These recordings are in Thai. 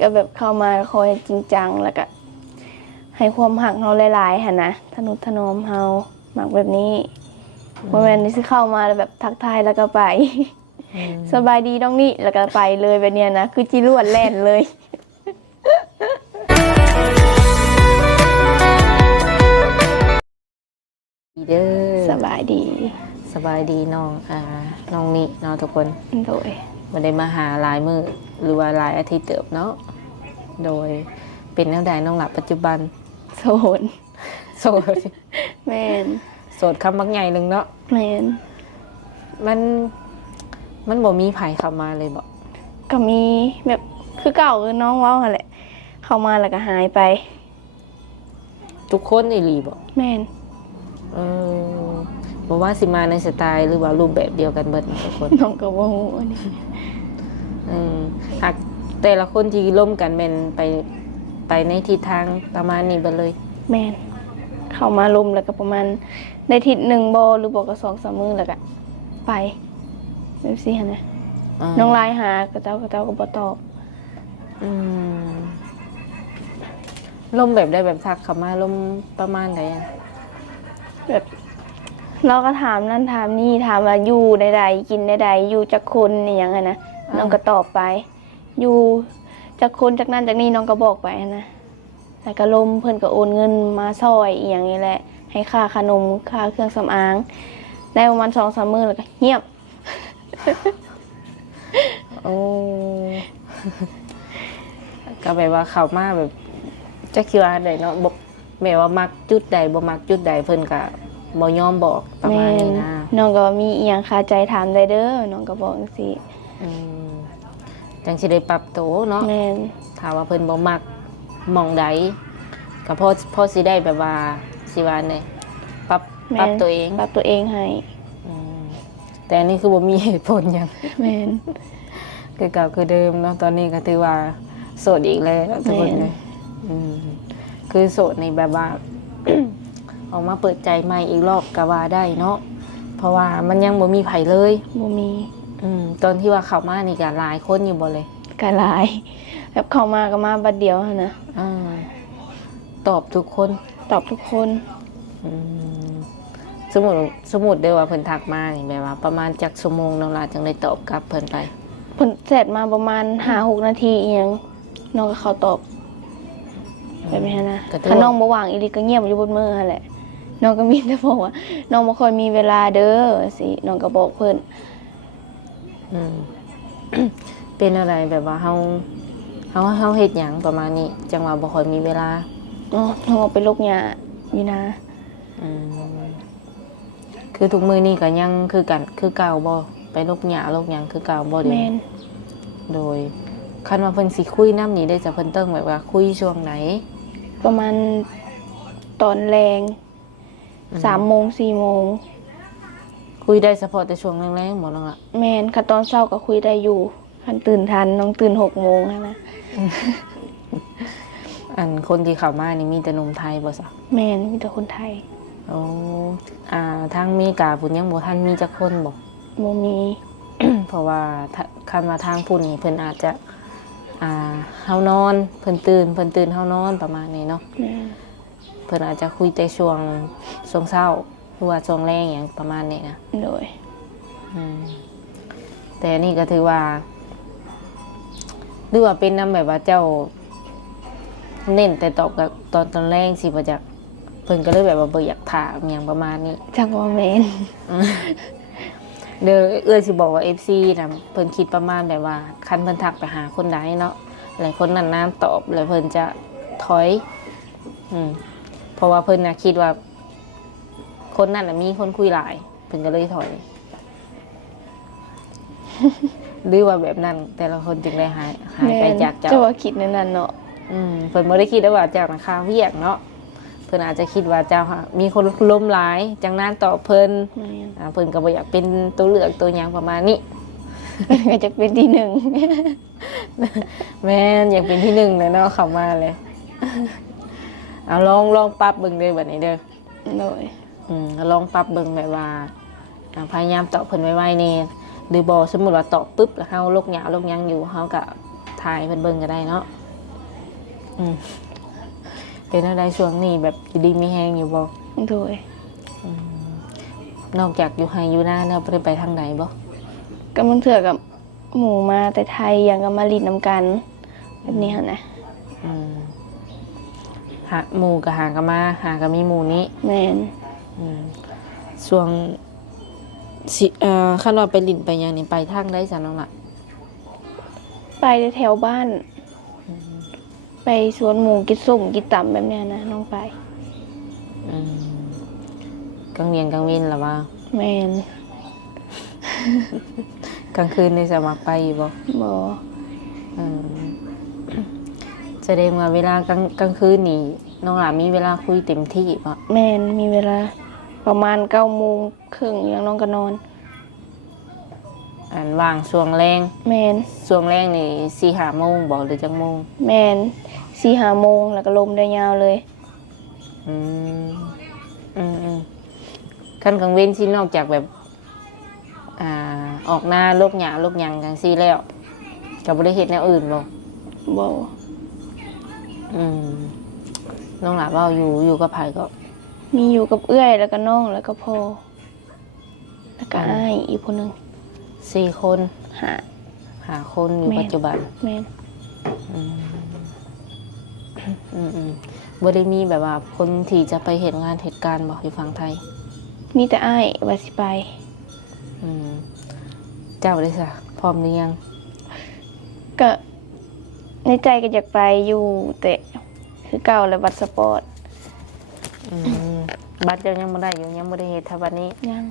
ก็แบบเข้ามาคอยจริงจังแล้วก็ให้ความหักเฮาหลายๆหั่นนะทนุถนอมเฮาหมักแบบนี้บ่แม่นสิเข้ามาแล้วแบบทักทายแล้วก็ไปสบายดีน้องนี่แล้วก็ไปเลยแบบเนี้ยนะคือจิรวดแล่นเลยเด้อสบายดีสบายดีน้องน้องนี่เนาะทุกคนโดยบ่ได้มาหาหลายมื้อหรือว่าหลายอาทิตย์เติบเนาะโดยเป็นแนวใดน้องหลับปัจจุบันโสดโสดแม่นโสดคำบักใหญ่นึงเนาะแม่นมันบ่มีไผเข้ามาเลยบ่ก็มีแบบคือเก่าคือน้องเว้าหั่นแหละเข้ามาแล้วก็หายไปทุกคนอีหลีบ่แม่นเออบ่ว่าสิมาในสไตล์หรือว่ารูปแบบเดียวกันเบิดทุกคนน้องก็บ่ฮู้อันนี้หากแต่ละคนที่ร่วมกันแม่นไปในทิศทางประมาณนี้เบิดเลยแม่นเข้ามาลมแล้วก็ประมาณได้ทิศหนึ่งบ่หรือบ่ก็2-3มื้อแล้วก็ไปแบบซี่หั่นนะน้องไลน์หากระเจ้าก็บ่ตอบร่มแบบได้แบบทักเข้ามาร่มประมาณไหนแบบเราก็ถามนั่นถามนี่ถามว่าอยู่ใดๆกินใดๆอยู่จักคนนี่หยังไงนะน้องก็ตอบไปอยู่จักคนจักนั่นจักนี่น้องก็บอกไปนะแล้วก็ลมเพิ่นก็โอนเงินมาซอยอีหยังนี่แหละให้ค่าขนมค่าเครื่องสำอางได้ประมาณ 2-3 มื้อแล้วก็เงียบโอ้ก็แบบว่าเข้ามาแบบจักคิดว่าได้เนาะบ่แม่ว่ามักจุดใดบ่มักจุดใดเพิ่นก็บ่ยอมบอกประมาณนี้นะน้องก็มีอีหยังคาใจถามได้เด้อน้องก็บอกจังซี่จังสิได้ปรับตัวเนาะแม่นถ้าว่าเพิ่นบ่มักหม่องใดก็พอสิได้แบบว่าสิว่าได๋ปรับตัวเองให้แต่อันนี้คือบ่มีเหตุผลหยังแม่นคือเก่าคือเดิมเนาะตอนนี้ก็ถือว่าโสดอีกแล้วทุกคนเลยคือโสดในแบบว่า ออกมาเปิดใจใหม่อีกรอบก็ว่าได้เนาะเพราะว่ามันยังบ่มีไผเลยบ่มีตอนที่ว่าเข้ามานี่ก็หลายคนอยู่บ่เลยก็หลายแบบเข้ามาก็มาบัดเดียวนะตอบทุกคนสมมุติได้ว่าเพิ่นทักมานี่แบบว่าประมาณจักชั่วโมงน้องลาจังได้ตอบกลับเพิ่นไปเพิ่นเสร็จมาประมาณ 5-6 นาทีอีหยังน้องก็เข้าตอบแบบนี้นะถ้าน้องบ่ว่างอีหลีก็เงียบอยู่บนมือหั่นแหละน้องก็มีแต่บอกว่าน้องบ่ค่อยมีเวลาเด้อสิน้องก็บอกเพิ่นเป็นอะไรแบบว่าเฮาเฮ็ดหยังประมาณนี้จังว่าบ่ค่อยมีเวลาน้องออกไปลกหญ้าอยู่นะคือทุกมื้อนี้ก็ยังคือกันคือเก่าบ่ไปลกหญ้าลกหยังคือเก่าบ่เด้โดยคันว่าเพิ่นสิคุยนำนี่ได้จะเพิ่นต้องแบบว่าคุยช่วงไหนประมาณตอนแรง 3 โมง 4 โมงคุยได้เฉพาะแต่ช่วงแรงๆบ่น้องล่ะแม่นค่ะตอนเช้าก็คุยได้อยู่คันตื่นทันน้องตื่น 6 โมงนะคนที่เข้ามานี่มีแต่หนุ่มไทยบ่ซะแม่นมีแต่คนไทยโอ้ทางอเมริกาพุ่นยังบ่ทันมีจักคนบ่มี เพราะว่าคันว่าทางพุ่นนี่เพิ่นอาจจะเฮานอนเพิ่นตื่นเฮานอนประมาณนี้เนาะเพิ่นอาจจะคุยแต่ช่วงเช้าหรือว่าช่วงแรงอย่างประมาณนี้นะโดยแต่นี่ก็ถือว่าหรือว่าเป็นนำแบบว่าเจ้าเน้นแต่ตอบกับตอนแรงสิบ่จักเพิ่นก็เลยแบบว่าบ่อยากถามอย่างประมาณนี้จักว่าแม่นเด้อสิบอกว่า FC น่ะเพิ่นคิดประมาณแบบว่าคันเพิ่นทักไปหาคนใดเนาะหลายคนนั้นน้ำตอบแล้วเพิ่นจะถอยเพราะว่าเพิ่นน่ะคิดว่าคนนั้นน่ะมีคนคุยหลายเพิ่นก็เลยถอยหรือว่าแบบนั้นแต่ละคนจึงได้หายไปจากเจ้าจะว่าคิดในนั้นเนาะเพิ่นบ่ได้คิดว่าเจ้าน่ะค่าเวียกเนาะเพิ่นอาจจะคิดว่าเจ้ามีคนล้มหลายจังนั้นตอบเพิ่นเพิ่นก็บ่อยากเป็นตัวเลือกตัวหยังประมาณนี้ก็จะเป็นที่ 1แม่นอยากเป็นที่1เลยเนาะเข้ามาเลยเอาลองปรับเบิ่งเด้อบัดนี้เด้อโดยลองปรับเบิ่งแบบว่าพยายามตอบเพิ่นไวๆนี่หรือบ่สมมุติว่าตอบปึ๊บแล้วเฮาลกหญ้าลกหยังอยู่เฮาก็ถ ถ่ายเพิ่นเบิ่งก็ได้เนาะเป็นอะไรช่วงนี้แบบอยู่ดีมีแฮงอยู่บ่ โดย นอกจากอยู่ไฮอยู่หน้าเนี่ยบ่ได้ไปทางไหนบ่ ก็มันเถื่อกับหมู่มาแต่ไทยยังกับมาลิดน้ำกันแบบนี้หั่นนะ หาหมู่ก็หากันมาหาก็มีหมู่นี้ แม่น ช่วงสิคันว่าไปลิ้นไปหยังนี่ไปทางใดซะน้องล่ะ ไปแถวบ้าน ไปสวนหมูกินส้มกินต่ำแบบเนี้ยนะน้องไป กลางเวียนกลางเว้นล่ะว่า แม่น กลางคืนนี่สมัครไปอยู่บ่ บ่ แสดงว่าเวลากลางคืนนี่น้องหลามีเวลาคุยเต็มที่ป่ะ แม่นมีเวลาประมาณ9:30อย่างน้องก็นอน อันว่างช่วงแรง แม่น ช่วงแรงนี่4-5 โมงบอกหรือจังโมง แม่น4-5โมงแล้วก็ลมได้ยาวเลย ขั้นกลางเว้นที่นอกจากแบบออกหน้าโลกหยาโลกหยังจังซี่แล้วก็บ่ได้เฮ็ดแนวอื่นบ่ บ่ น้องหลาเว้าอยู่กับไผก็ มีอยู่กับเอื้อยแล้วก็น้องแล้วก็พ่อแล้วก็อ้ายอีกคนหนึง 4 คน หา 5 คนอยู่ แม่น ปัจจุบัน แม่น บ่ได้มีแบบว่าคนที่จะไปเฮ็ดงานเหตุการณ์บ่อยู่ฝั่งไทย มีแต่อ้ายว่าสิไป เจ้าได้ซะพร้อมหรือยัง ก็ในใจก็อยากไปอยู่แต่คือเก่าแล้วบัตรสปอร์ต บัตรเจ้ายังบ่ได้อยู่ยังบ่ได้เฮ็ดถ้าบัดนี้ ยัง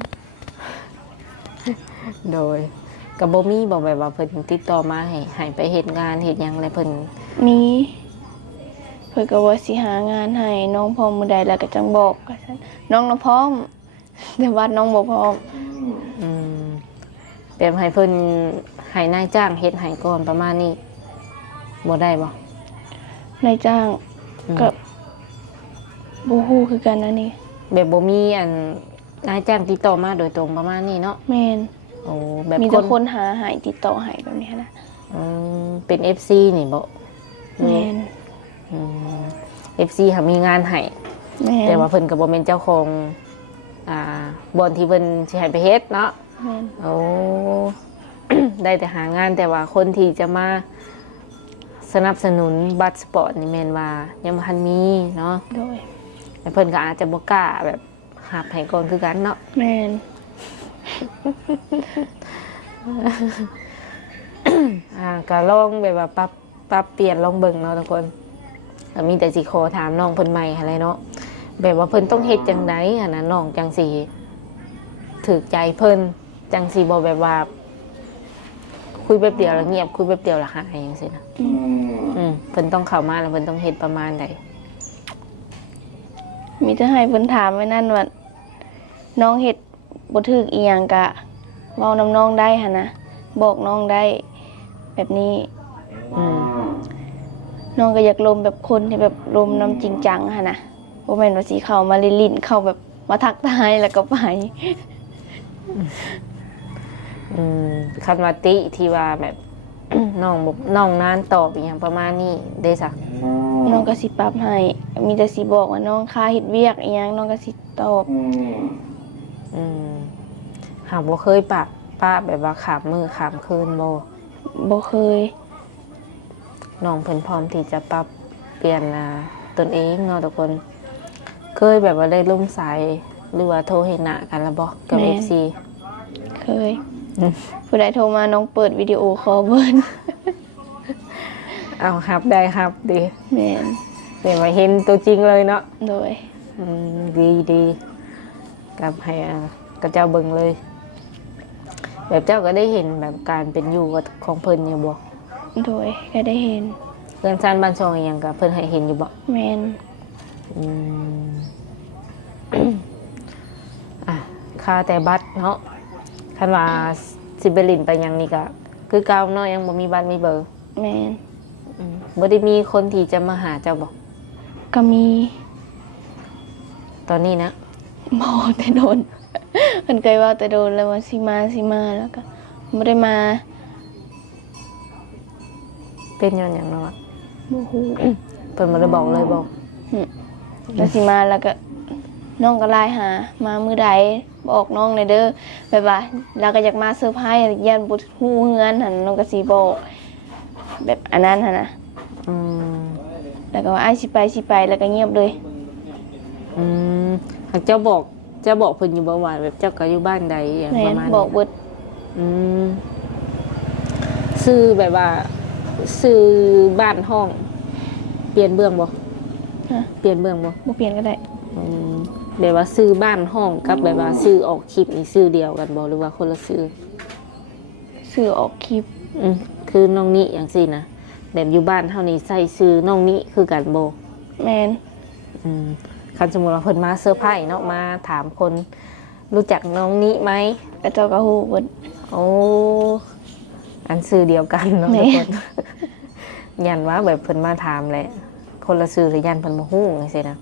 โดยก็บ่มีบอกแบบว่าเพิ่นติดต่อมาให้ไปเฮ็ดงานเฮ็ดหยังอะไรเพิ่น มีเพิ่นก็ว่าสิหางานให้น้องพร้อมมื้อใดแล้วก็จังบอกว่าซั่นน้องน่ะพร้อม แต่ว่าน้องบ่พร้อม แบบให้เพิ่นให้นายจ้างเฮ็ดให้ก่อนประมาณนี้บ่ได้บ่ นายจ้างก็บ่ฮู้คือกันนะนี่ แบบบ่มีอันนายจ้างติดต่อมาโดยตรงประมาณนี้เนาะ แม่น โอ้แบบ มีแต่คนหาให้ติดต่อให้แบบนี้นะ เป็น FC นี่บ่ แม่น FC หามีงานให้ แม่น แต่ว่าเพิ่นก็บ่แม่นเจ้าของบ่อนที่เพิ่นสิให้ไปเฮ็ดเนาะ แม่น โอ้ ได้แต่หางานแต่ว่าคนที่จะมาสนับสนุนบัตรสปอร์ตนี่แม่นว่ายังบ่ทันมีเนาะ โดย แต่เพิ่นก็อาจจะบ่กล้าแบบหับให้ก่อนคือกันเนาะ แม่น ก็ลองแบบว่าปรับเปลี่ยนลองเบิ่งเนาะทุกคนก็มีแต่สิขอถามน้องเพิ่นใหม่อะไรเนาะแบบว่าเพิ่นต้องเฮ็ดจังได๋อะนะน้องจังสิถูกใจเพิ่นจังสิบ่แบบว่า คุยแป๊บเดียวแล้วเงียบคุยแป๊บเดียวแล้วหายจังซี่นะเพิ่นต้องเข้ามาแล้วเพิ่นต้องเฮ็ดประมาณใด มีแต่ให้เพิ่นถามไว้นั่นว่าน้องเฮ็ดบ่ถูกอีหยังก็เว้านำน้องได้หั่นนะบอกน้องได้แบบนี้ น้องก็อยากลมแบบคนที่แบบลมน้ำจริงจังหั่นนะบ่แม่นว่าสิเข้ามาลิ้นๆเข้าแบบมาทักทายแล้วก็ไป คันว่าติที่ว่าแบบ น้องนานตอบอีหยังประมาณนี้ได้ซะ น้องก็สิปรับให้ มีแต่สิบอกว่าน้องค่าเฮ็ดเวียกอีหยังน้องก็สิตอบ หากบ่เคยป้าแบบว่าขามมือขามคืนบ่ บ่เคย น้องเพิ่นพร้อมที่จะปรับเปลี่ยนตนเองเนาะทุกคน เคยแบบว่าได้ร่วมสายหรือว่าโทรเห็นหน้ากันแล้วบ่กับ FC เคย ผู้ใดโทรมาน้องเปิดวิดีโอคอลเบิ่น เอาครับได้ครับดี แม่น เดี๋ยวมาเห็นตัวจริงเลยเนาะ โดย ดีกับให้กับเจ้าเบิ่งเลย แบบเจ้าก็ได้เห็นแบบการเป็นอยู่ของเพิ่นอยู่บ่ โดยก็ได้เห็น เพื่อนซ่านบ้านช่องอหยังก็เพิ่นให้เห็นอยู่บ่ แม่น ค่าแต่บัตรเนาะคันว่าสิไปลิ้นไปหยังนี่ก็คือเก่าเนาะยังบ่มีบัตรมีเบอร์ แม่น บ่ได้มีคนที่จะมาหาเจ้าบ่ ก็มี ตอนนี้นะ บ่แต่โดน เพิ่นเคยว่าแต่โดนแล้วว่าสิมาแล้วก็บ่ได้มา ไป เป็นย้อนหยังเนาะ บ่ฮู้ เพิ่นบ่ได้บอกเลยบอก แล้วสิมาแล้วก็น้องก็ไลน์หามามื้อใดบอกน้องหน่อยเด้อแบบว่าเราก็อยากมาเซอร์ไพรส์ยันบ่ฮู้เฮือนหั่นน้องก็สิบอกแบบอันนั้นหั่นน่ะ อืม แล้วก็ว่าอ้ายสิไปแล้วก็เงียบเลย อืมหากเจ้าบอกเพิ่นอยู่บ่ว่าแบบเจ้าก็อยู่บ้านใดอย่าง แม่ ประ น มาณ บอกเบิด อืมชื่อแบบว่าชื่อบ้านห้อง เปลี่ยนเบื้องบ่ ฮะ เปลี่ยนเบื้องบ่ บ่เปลี่ยนก็ได้ อืมแบบว่าซื้อบ้านห้องกับแบบว่าซื้อออกคลิปนี่ซื้อเดียวกันบ่หรือว่าคนละซื้อ สื่อออกคลิป คือน้องนี่อย่างสินะแบบอยู่บ้านเท่านี้ใส่ซื้อน้องนี่คือกันบ่ แม่น คันสมมุติว่าเพิ่นมาเซอร์ไพรส์เนาะมาถามคนรู้จักน้องนี่ไหม กระเจ้าก็ฮู้เบิด โอ้อันซื้อเดียวกันเนาะ แม่ ทุกคน ยันว่าแบบเพิ่นมาถามแหละคนละซื้อหรือยันเพิ่นบ่ฮู้จังซี่นะ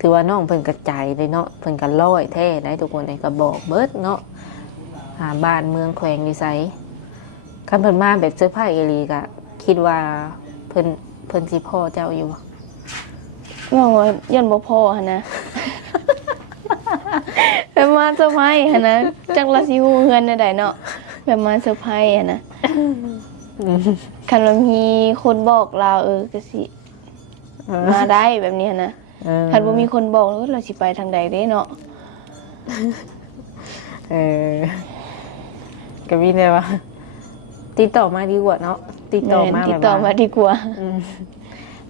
ถือว่าน้องเพิ่นกระจายเลยเนาะเพิ่นก็ร้อยแท้ได้ทุกคนก็บอกเบิดเนาะหาบ้านเมืองแขวงอยู่ไสคันเพิ่นมาแบบเซอร์ไพรส์อีหลีก็คิดว่าเพิ่นสิพ่อเจ้าอยู่บ่ ว่ายันบ่พอหั่นนะ แบบมาเซอร์ไพรส์หั่นนะจักละสิฮู้เฮือนได้ใดเนาะแบบมาเซอร์ไพรส์หั่นนะคันว่ามีคนบอกเราก็สิมาได้แบบนี้หั่นนะคันบ่มีคนบอกเราสิไปทางใดเด้เนาะ เออก็มีแต่ว่า ติดต่อมาดีกว่าเนาะติดต่อมา ติ แบ ด บ ต่อมา ว่า ดีกว่า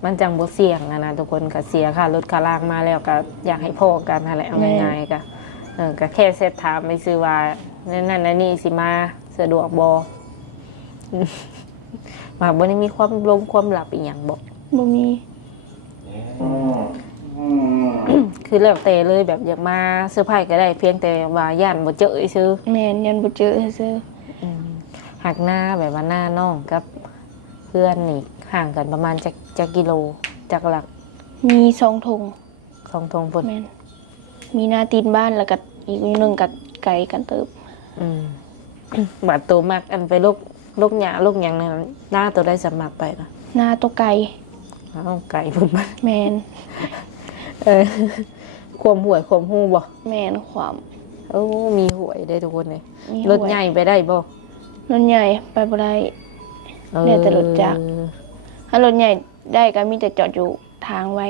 มันจังบ่เสี่ยงนะทุกคนก็เสียค่ารถค่าล่างมาแล้วก็อยากให้พอกันนั่นแหละเอาง่ายๆก็ก็แค่เซตถามไปซื้อว่านั่นและนี่สิมาสะดวกบ่มาบ่ได้มีความลงความลับอีหยังบ่ บ่มี คือแล้วแต่เลยแบบอยากมาเซอร์ไพรส์ก็ได้เพียงแต่ว่าย่านบ่เจอซื่อ แม่นยันบ่เจอซื่อ หักหน้าแบบว่าหน้าน้องกับเพื่อนนี่ห่างกันประมาณจักกิโลจากหลัก มี2ธง 2ทงพุ่น แม่นมีหน้าตีนบ้านแล้วก็อีกหนึงก็ไกลกันเติบ บาดโตมากอันไปลูกหญ้าลูกหยังนั่นหน้าตัวได้สมัครไปนะ หน้าตัวไกล เอาไก่พุ่นมา แม่น ความห่วยความหู้บ่ แม่นความ โอ้มีห่วยได้ทุกคนเลย มี รถใหญ่ไปได้บ่ รถใหญ่ไปบ่ได้ เนี่ยแต่รถจักร ถ้ารถใหญ่ได้ก็มีแต่จอดอยู่ทางไว้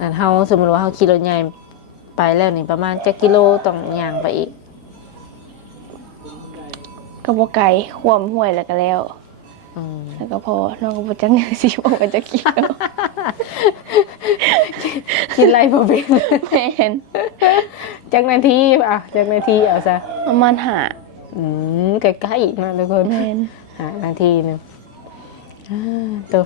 อันเฮาสมมติว่าเฮาขี่รถใหญ่ไปแล้วนี่ประมาณจักกิโลต้องย่างไปอีก ก็บ่ไกลความห้วยแล้วก็แล้ว แล้วก็พอน้องก็บ่จักสิบอกว่าจะกินแล้ว คิดไรบ่เป็น แม่น จักนาทีอ่ะจักนาทีเอาซะ ประมาณหา ใกล้ๆอีกนะทุกคน แม่น หานาทีหนึงตัว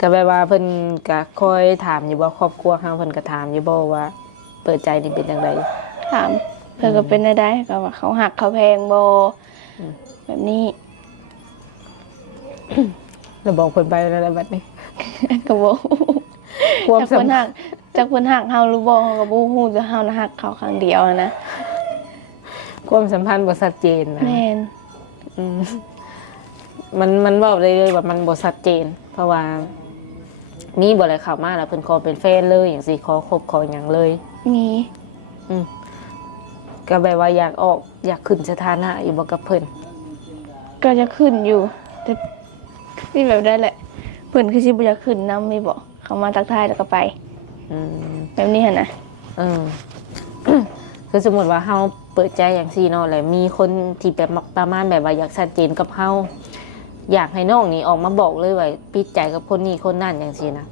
ก็แบบว่าเพิ่นก็คอยถามอยู่บ่ครอบครัวเฮาเพิ่นก็ถามอยู่บ่ว่า เปิดใจนี่เป็นจังได ถามเพิ่นก็เป็นได้ก็ว่าเขาหักเขาแพงบ่แบบนี้ แล้วบอกเพิ่นไปแล้วบัดนี้ ก็บ่ ความ จัก สั เพิ่ ม นหักจักเพิ่นหักเฮาหรือบ่เฮาก็บ่ฮู้แต่เฮาน่ะหักเขาครั้งเดียวนะ ความสัมพันธ์บ่ชัดเจนนะ แม่น อืมมันเว้าได้เลยว่ามันบ่ชัดเจน เพราะว่ามีบ่ได้เข้ามาแล้วเพิ่นขอเป็นแฟนเลยจังซี่ขอคบขอหยังเลย มี ก็แบบว่าอยากขึ้นสถานะอยู่บ่กับเพิ่น ก็จะขึ้นอยู่ แต่นี่แบบได้แหละเพิ่นคือสิบ่อยากขึ้นนำมีบ่เขามาทักทายแล้วก็ไป แบบนี้หั่นน่ะ เออ คือสมมติว่าเฮาเปิดใจอย่างซี่เนาะแล้วมีคนที่แบบประมาณแบบว่าอยากชัดเจนกับเฮาอยากให้น้องนี่ออกมาบอกเลยว่าปิดใจกับคนนี้คนนั้นอย่างซี่นะ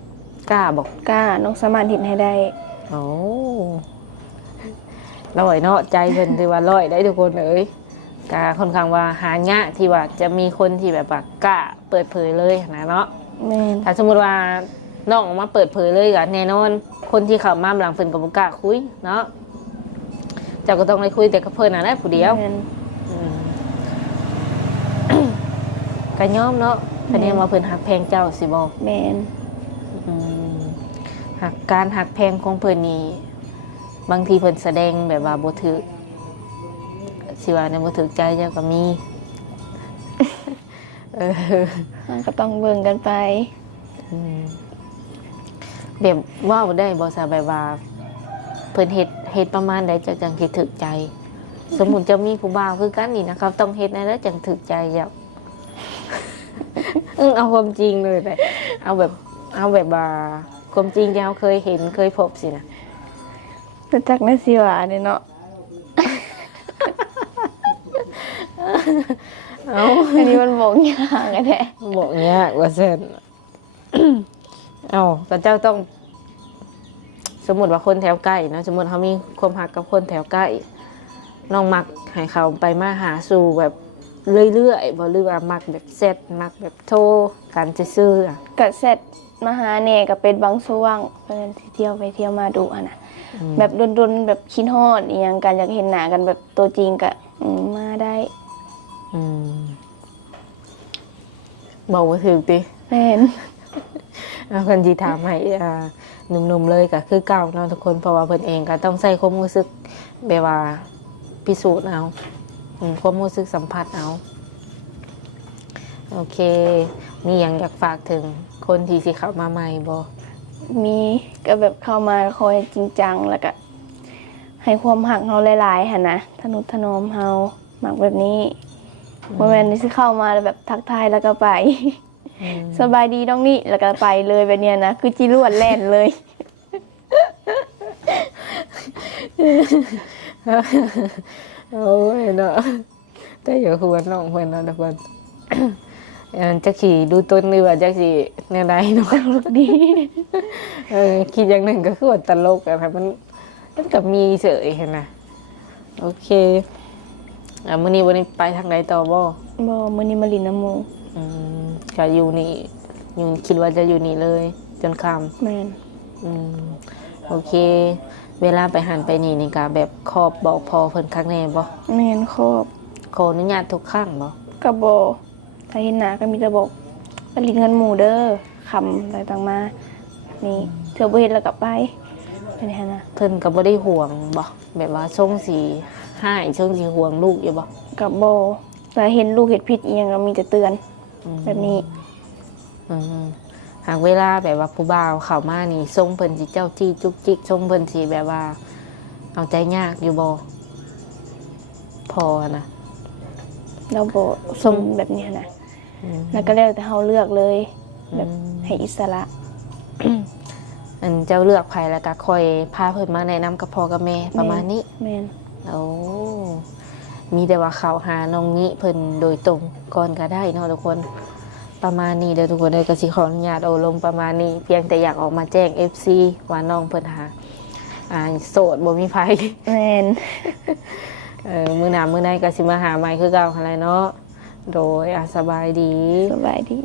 กล้าบอก กล้าน้องสามารถเห็นให้ได้ โอ้ร้อยเนาะใจเพิ่นถือว่าร้อยได้ทุกคนเอ้ยกาค่อนข้างว่าหายากที่ว่าจะมีคนที่แบบว่ากล้าเปิดเผยเลยนะเนาะ แม่น ถ้าสมมติว่าน้องออกมาเปิดเผยเลยก็แน่นอนคนที่เข้ามาหลังเพิ่นก็บ่กล้าคุยเนาะเจ้าก็ต้องได้คุยแต่กับเพิ่นน่ะแหละผู้เดียว แม่น ก็ยอมเนาะคะแนนว่าเพิ่นหักแพงเจ้าสิบ่ แม่น หักการหักแพงของเพิ่นนี่บางทีเพิ่นแสดงแบบว่าบ่ถือ สิว่าในบ่ถูกใจเจ้าก็มี เออ มันก็ต้องเบิ่งกันไป แบบว้าวได้บ่ซะแบบว่าเพิ่นเฮ็ดประมาณใดเจ้าจังสิถูกใจ สมมุติจะมีผู้บ่าวคือกันนี่นะครับต้องเฮ็ดแนวใดจังถูกใจเจ้า เอาความจริงเลยไปเอาแบบว่าความจริงที่เราเคยเห็นเคยพบสินะ รู้จักแม่สิว่าเนี่ยเนาะ เอา อันนี้มันบอกยากอะแท้ บอกเนี้ยว่าเส้น เอาก็เจ้าต้อง สมมติว่าคนแถวใกล้นะสมมติเขามีความหักกับคนแถวใกล้น้องมักให้เขาไปมาหาสู่แบบเรื่อยๆบ่หรือว่ามักแบบเซตมักแบบโทรกันซื่อๆอะ ก็เสร็จมาหาแหน่ก็เป็นบางช่วงเพิ่นสิเที่ยวไปเที่ยวมาดูอะนะแบบดนๆแบบคิดฮอดอีหยังกันอยากเห็นหน้ากันแบบตัวจริงก็มาได้ อืมบอกว่าถึงติ แม่น เอาคนที่ถามให้หนุ่มๆเลยก็คือเก่าเนาะทุกคนเพราะว่าเพิ่นเองก็ต้องใส่ความรู้สึกแบบว่าพิสูจน์เอาความรู้สึกสัมผัสเอาโอเคมีอย่างอยากฝากถึงคนที่สิเข้ามาใหม่บ่ มีก็แบบเข้ามาคอยจริงจังแล้วก็ให้ความหักเฮาหลายๆหั่นนะทนุถนอมเฮามักแบบนี้บ่แม่นสิเข้ามาแล้วแบบทักทายแล้วก็ไป สบายดีน้องนี่แล้วก็ไปเลยแบบเนี้ยนะคือจิรวดแล่นเลย โอ้ยเนาะแต่อย่าควรน้องเพิ่นเนาะทุกคน จักสิดูต้นหรือว่าจักสิแนวใดเนาะ ลูกดี คิดอย่างหนึ่งก็คือว่าตลกอะค่ะมันก็มีเฉยเห็นไหมโอเคมื้อนี้วันนี้ไปทางใดต่อบ่ บ่มื้อนี้มาลินน้ำหมู ก็อยู่นี่อยู่คิดว่าจะอยู่นี่เลย จนค่ำ แม่น โอเค เวลาไปหันไปนี่ก็แบบขอบบอกพอเพิ่นคักแน่บ่ แม่นครอบ ขออนุญาตทุกครั้งบ่ ก็บ่ถ้าเห็นหน้าก็มีแต่บอกมาลินเงินหมู่เด้อคำอะไรต่างมานี่เธอบ่เฮ็ดแล้วก็ไปเป็นหั่นน่ะ เพิ่นก็บ่ได้ห่วงบ่แบบว่าทรงสีหายทรงสีห่วงลูกอยู่บ่ ก็บ่แต่เห็นลูกเฮ็ดผิดอีหยังก็มีแต่เตือนแบบนี้ หากเวลาแบบว่าผู้บ่าวเข้ามานี่ทรงเพิ่นสิเจ้าจี้จุกจิกทรงเพิ่นสิแบบว่า เอาใจยากอยู่บ่พอนะ เราบ่สมแบบเนี้ยนะแล้วก็แล้วแต่เฮาเลือกเลย แบบให้อิสระ อันเจ้าเลือกไผแล้วก็คอยพาเพิ่นมาแนะนำกับพ่อกับแม่ประมาณนี้ แม่น โอ้มีแต่ว่าเขาหาน้องนี้เพิ่นโดยตรงก่อนก็ได้เนาะทุกคนประมาณนี้เดี๋ยวทุกคนเลยก็สิขออนุญาตเอาลงประมาณนี้ เพียงแต่อยากออกมาแจ้ง FC ว่าน้องเพิ่นหาโสดบ่มีไผ แม่น มื้อหน้ามื้อใดก็สิมาหาใหม่คือเก่าหั่นแหละเนาะโดยสบายดี สบายดี